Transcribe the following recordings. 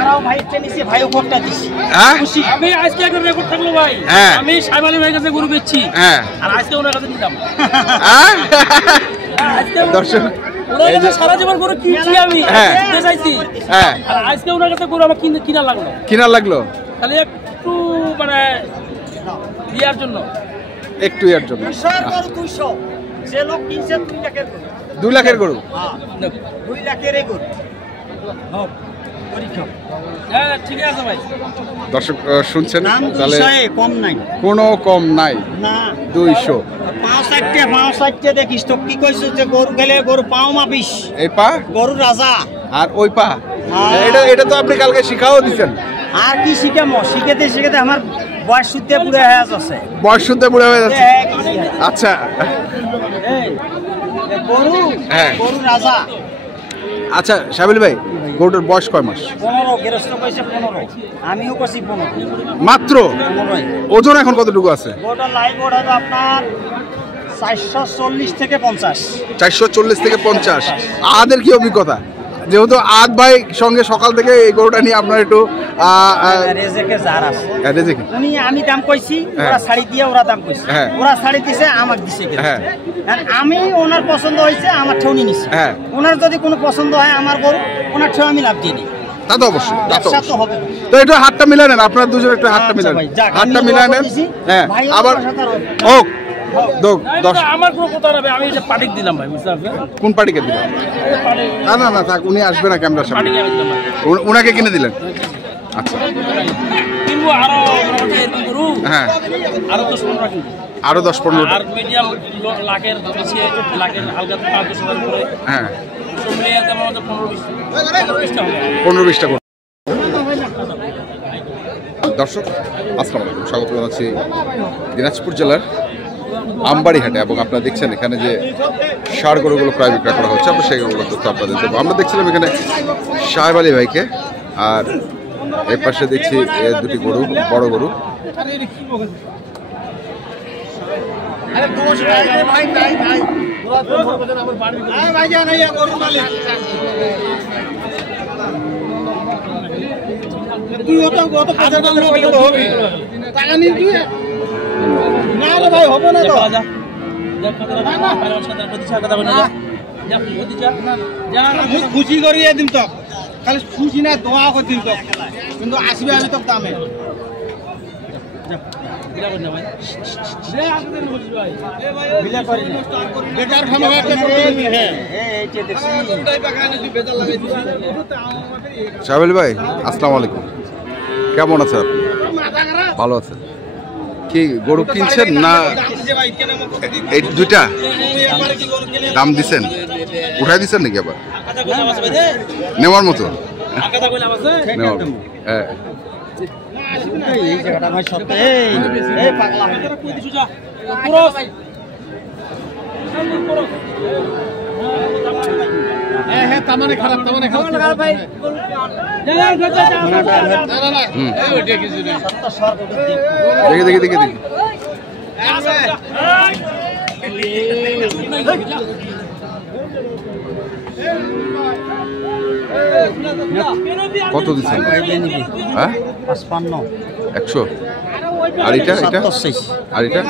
ছাড়াও ভাই টেনিসে ভাই উপরটা দিছি। খুশি আমি আজকে একটা রেকর্ড থাকলো ভাই, আমি সাহেব আলী ভাইয়ের কাছে গরু বেচছি আর আজকে ওনার কাছে নিলাম। দর্শক ওনার কাছে সারা জীবন গরু কিনছি আমি, চাইছি আর আজকে ওনার কাছে গরু আমার কিনা লাগলো খালি একটু মানে ইয়ার জন্য, একটু এর জন্য 200 যে লোক কিনছে 2 লাখের গরু, 2 লাখের গরু। হ্যাঁ ঠিক আছে ভাই। দর্শক শুনছেন, তাহলে কম নাই, কোনো কম নাই না 200 560 দেখিস তো কি কইছ যে গরু গেলে গরু পাও মাপিস, এই পা গরু রাজা আর ওই পা, এটা তো আপনি কালকে শিখাও দিছেন। আর কি শিখামো, শিখাতে আমার বয়স শুদ্ধে বুড়া হয়ে যাচ্ছে, বয়স শুদ্ধে বুড়া হয়ে যাচ্ছে। আচ্ছা গরু গরু রাজা। আচ্ছা সাহেব ভাই, গরুটার বয়স কয় মাস? 15, গেরস্ত কইছে 15, আমিও কইছি 15 মাত্র। 15। ওজন এখন কতটুকু আছে? গরুটা লাইভ ওড হবে আপনার 440 থেকে 50। 440 থেকে 50। আদের কি অভিজ্ঞতা, যেহেতু আদ ভাই সঙ্গে সকাল থেকে এই গরুটা নিয়ে আপনার একটু রেজেকে জার আছে, রেজেকে উনি আমি দাম কইছি, ওরা শাড়ি দিয়ে ওরা দাম কইছে, ওরা শাড়ি দিছে আমাকে দিছে, আমি ওনার পছন্দ হয়েছে আমার ঠেউনি নিছি, ওনার যদি কোনো পছন্দ হয় আমার গরু ওনার ঠেউ আমি লাভ দিই নি। তা তো অবশ্যই, ব্যবসা তো হবে। তো একটু হাতটা মিলাই নেন, আপনারা দুজন একটু হাতটা মিলাই নেন, হাতটা মিলাই নেন। হ্যাঁ আবার হোক আমার কোনো কথা হবে, আমি এটা পাটিক দিলাম ভাই, বুঝতে পারছেন? কোন পাটিকে দিলেন? না থাক, উনি আসবে না ক্যামেরার সামনে, উনাকে কিনে দিলেন। আচ্ছা কিনবো আরো গরু, হ্যাঁ আরো 10-15 কিনবো, আরো 10-15 আর মিডিয়াম লাখের হালকা 5-10,000 করে। হ্যাঁ 15-20টা। দর্শক আসসালামু আলাইকুম, স্বাগত জানাচ্ছি দিনাজপুর জেলার আমবাড়ি হাটে, এবং আপনারা দেখছেন এখানে যে ষাঁড় গরুগুলো প্রায় বিক্রয় করা হচ্ছে, আমরা সেই গরুগুলোর তথ্য আপনাদের দেবো। আমরা দেখছিলাম এখানে সাহেব আলী ভাইকে, আর এর পাশে দেখছি দুটি গরু, বড় গরু। খুশি করিয়ে দিম তো, খালি খুশি না দোয়া করে দিম তো, কিন্তু আসবে আমি তো দামে সাহেব আলী ভাই আসসালামু আলাইকুম, কেমন আছেন? ভালো আছেন? কি গরু কিনছেন না এই দুইটা দাম দিছেন, উঠাই দিচ্ছেন নাকি আবার নেওয়ার মতো? হ্যাঁ দেখি কত দিচ্ছেন? হ্যাঁ 55, 100। আর এটা আর এটা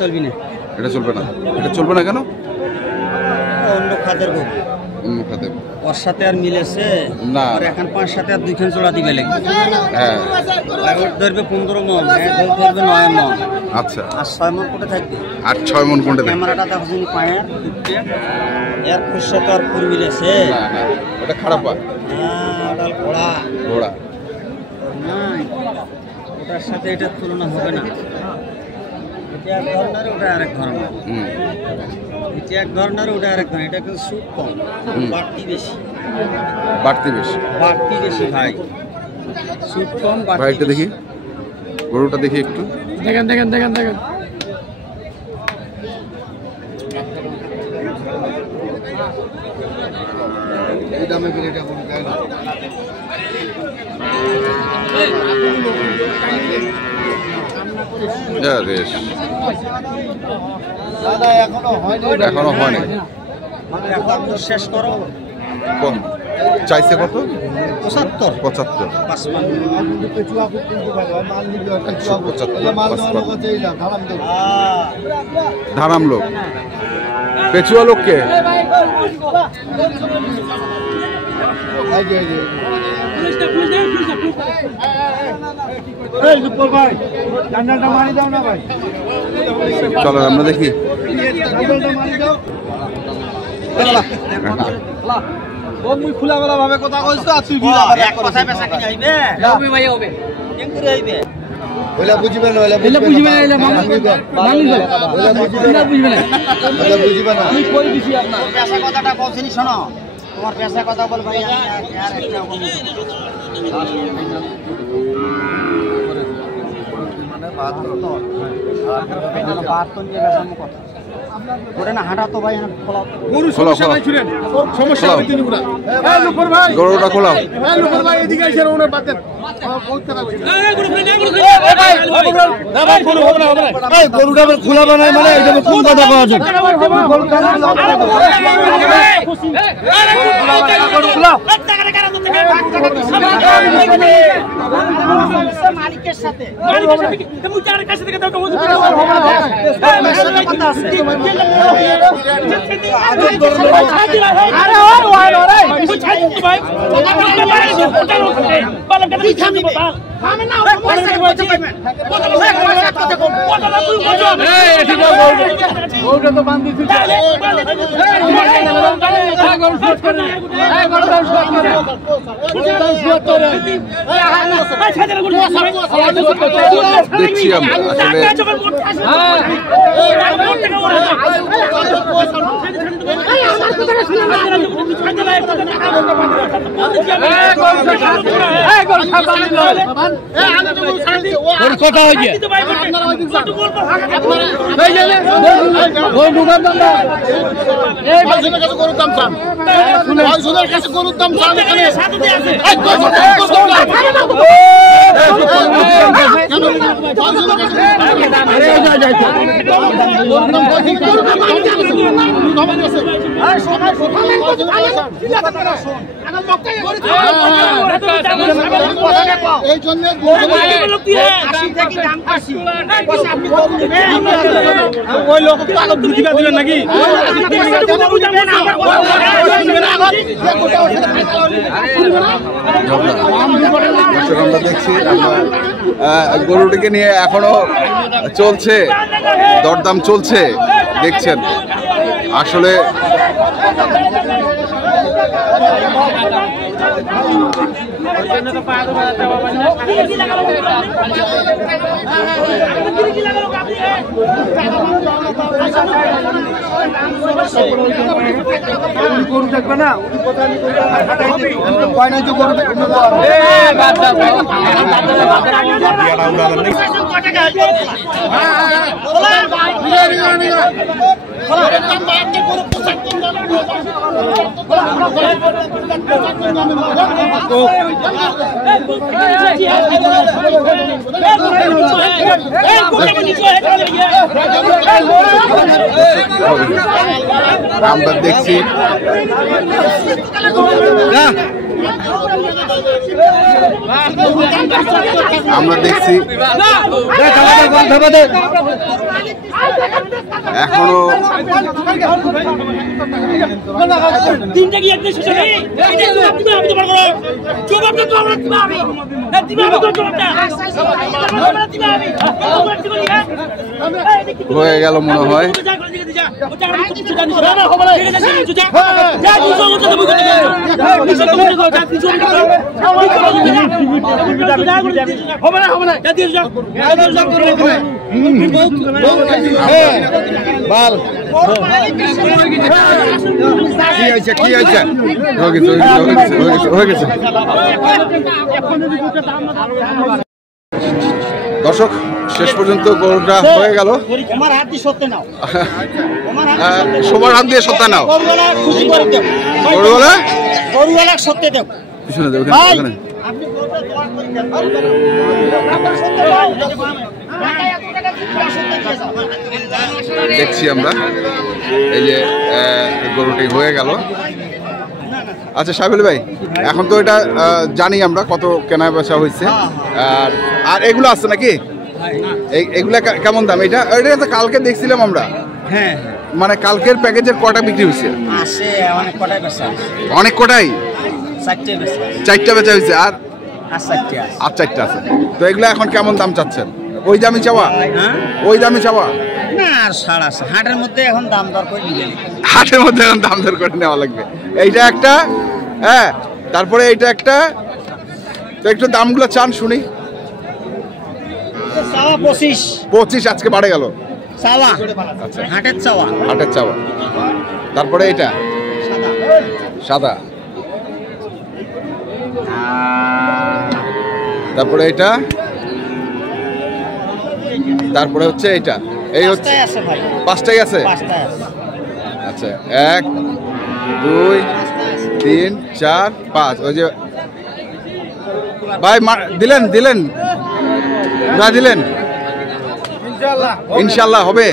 চলবি না, এটা চলবে না। এটা চলবে না কেন? অন্য খাদের গরু, অন্য খাদের ওর সাথে আর মিলেছে না, এখন 5 সাথে আর 2 জোড়া দিবে লাগবে। হ্যাঁ ধরবে 15 মন, ধরবে 9 মন। আচ্ছা, আর 6 মন কোটে থাকবে, আর 6 মন কোনটা থাকবে? ক্যামেরাটা দেখো যিনি পায়ের এর খুশে তো আর পুর মিলেছে না, ওটা খারাপ হয়। হ্যাঁ ওটা ঘোড়া না, ওটার সাথে এটার তুলনা হবে না। এটা এক ধরনের, ওটা আরেক ধরনের। এটা এক ধরনের, ওটা আরেক ধরনের। এটা কিন্তু সুদ কম, বাড়তি বেশি ভাই, সুদ কম বাড়তি। ভাই এটা দেখি, গরুটা দেখি একটু, দেখেন এই দামে বিলেটা বড় গায় না। দাদা এখনো হয়নি, শেষ করো। চাইছে কত? 75 75 ধারাম লোক পেচুয়া লোককে চলো আমরা দেখি খোলামেলা ভাবে কথা কইছো আর তুই এক কথা পেশা কি যাইবে হবে ভাই হবে কেন করে আইবে ওলা বুঝিবে না ওলা বুঝিবে না এলা মালিক ওলা বুঝিবে না ওলা বুঝিবে না আমি কই দিছি আপনার পেশা কথাটা বলছিনি শোনো তোমার পেশা কথা বল ভাই আর একটা মানে বাত তো নিয়ে গেলাম কথা ওরে না হাঁটা তো ভাই খোলা গরু সমস্যা নাই ছুরেন সমস্যা নাই তিনি পুরা এই লোকর ভাই গরুটা খোলাও এই লোকর ভাই এদিকে এসে ওনার বাতেন বহুত টাকা হইছে এই গরু ভাই ভাই গরু হবে না এই গরুটা খোলা বানাই মানে এটা কোন কথা কওয়া যায় গরু খোলা মালিকের সাথে তুমি যার কাছে থেকে দাও তো কথা আছে আরে ওই রে তুই ছাই দিতে ভাই বালক কি খাবি আমি না পয়সা পাইবেন এই ঠিক আছে ওটা তো বান্ধি দিছি এই গরু শট করে এই গরু দাও শট করে গরু দাও শট করে দেখছি আমরা কথা হয়েছে গরুর দাম চান গরুর দাম চান এই জন্য ওই লোক বুঝিবা দিবেন নাকি আমরা দেখছি গরুটিকে নিয়ে এখনো চলছে দরদাম চলছে দেখছেন আসলে গরু দেখবে না আমরা দেখছি এখনো তিনটা কি একদম শেষ হবে আমি তোমার করো জবাবটা তো আমরা দিবা আমি দিবা আমি তো জবাবটা দিবা আমি হয়ে গেল মনে হয় কি হয়েছে হয়ে গেছে দর্শক শেষ পর্যন্ত গরুটা হয়ে গেল সবার হাত দিয়ে সত্তা নাও গরুওয়ালা সত্যি দেব পিছনে দেব দেখছি আমরা এই যে গরুটি হয়ে গেল আচ্ছা সাহেবুল ভাই, এখন তো এটা জানি আমরা কত কেনা বেচা হয়েছে, আর এগুলো আছে নাকি? এগুলা কেমন দাম? এটা তো কালকে দেখছিলাম আমরা। হ্যাঁ, মানে কালকের প্যাকেজের কটা বিক্রি হয়েছে? অনেক কটাই, 4টা বেচা হয়েছে, আর 4টা আছে। তো এগুলা এখন কেমন দাম চাচ্ছেন? ওই দামই চাওয়া? ওই দামই চাওয়া না, আর ছাড় আছে। হাটের মধ্যে এখন দাম দর করে নিয়ে হাটের মধ্যে এখন দাম দর করে নেওয়া লাগবে। এইটা একটা, হ্যাঁ, তারপরে এইটা একটা। তো একটু দামগুলো চান শুনি। 25 আজকে বাড়ে গেল। আচ্ছা, হাটের চাওয়া। হাটের চাওয়া। তারপরে এটা সাদা, তারপরে এটা, তারপরে হচ্ছে এটা। এই হচ্ছে 5টাই আছে। আচ্ছা, 1 2 3 4 5। ওই যে ভাই দিলেন না, দিলেন ইনশাল্লাহ হবে,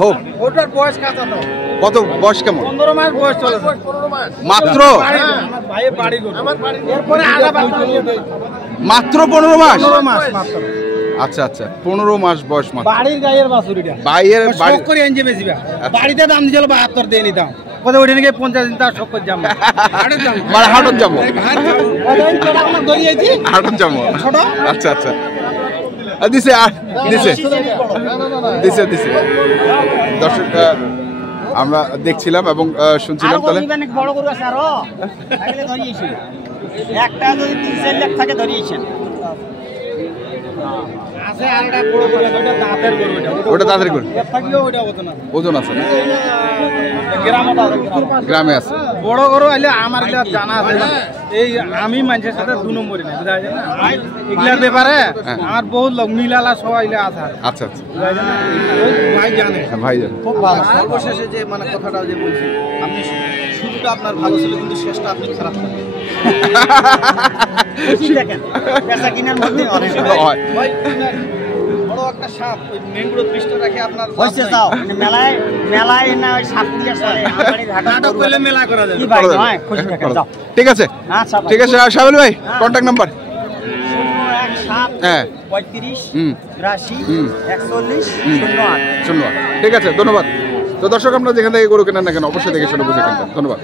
হোক। ওটার বয়স কত বয়স? কেমন? 15 মাস বয়স চলে। মাত্র? ভাইয়ের বাড়ি আমার বাড়ি। এরপরে মাত্র 15 মাস? 15 মাস মাত্র। আচ্ছা আচ্ছা, 15 মাস বয়স মাত্র। বাড়ির গায়ের বাছুরিটা বাইয়ের বাড়ি করে এনজে বেচিবা। বাড়িতে দাম দিছিল 72 দিয়ে নিতাম, কত ওইটা নাকি 50 দিন, তার শখ করে যাম। হাটত যাম, মানে হাটত যাবো, হাটত যাবো। আচ্ছা আচ্ছা, দিছে দর্শক, আমরা দেখছিলাম এবং শুনছিলাম। তাহলে বড় গরু আছে আরো ধরিয়েছি, একটা যদি 3-4 লাখ থাকে ধরিয়েছেন। আছে আরেকটা বড় গরু, ওটা দাঁতের গরু। ওটা দাঁতের গরু, এর থাকলেও ওটা ওজন আছে না? গ্রামে আছে বড় গরু। আইলে আমার জানা আছে, এই আমি মানুষের সাথে 2 নম্বরই না, বুঝা যায় না? এগুলার ব্যাপারে আমার বহুত লোক মিলালা সবাই আছে। আচ্ছা আচ্ছা, ভাই জানে, ভাই জানে। খুব ভালো। সর্বশেষে যে মানে কথাটা যে বলছি, আপনি শুরুটা আপনার ভালো ছিল, কিন্তু শেষটা আপনি খারাপ করলেন। দেখেন পেশা কিনার মধ্যে অনেক বড় একটা সাপ ওই ম্যাঙ্গুরো পৃষ্ঠে রাখে আপনার হইছে যাও, মানে মেলায় না ওই সাপ দিয়ে চলে। আমারই নাটক করলে মেলা করা যায়। কি ভাই নয়, খুশি থাকেন যাও। ঠিক আছে, আচ্ছা ঠিক আছে সাহেবুল ভাই, কন্টাক্ট নাম্বার? 017 হ্যাঁ 35 83 41 08। ঠিক আছে, ধন্যবাদ। তো দর্শক, আপনারা যেখান থেকে গরু কেনেন না কেন, অবশ্যই দেখে শুনে বুঝে কিনবেন। ধন্যবাদ।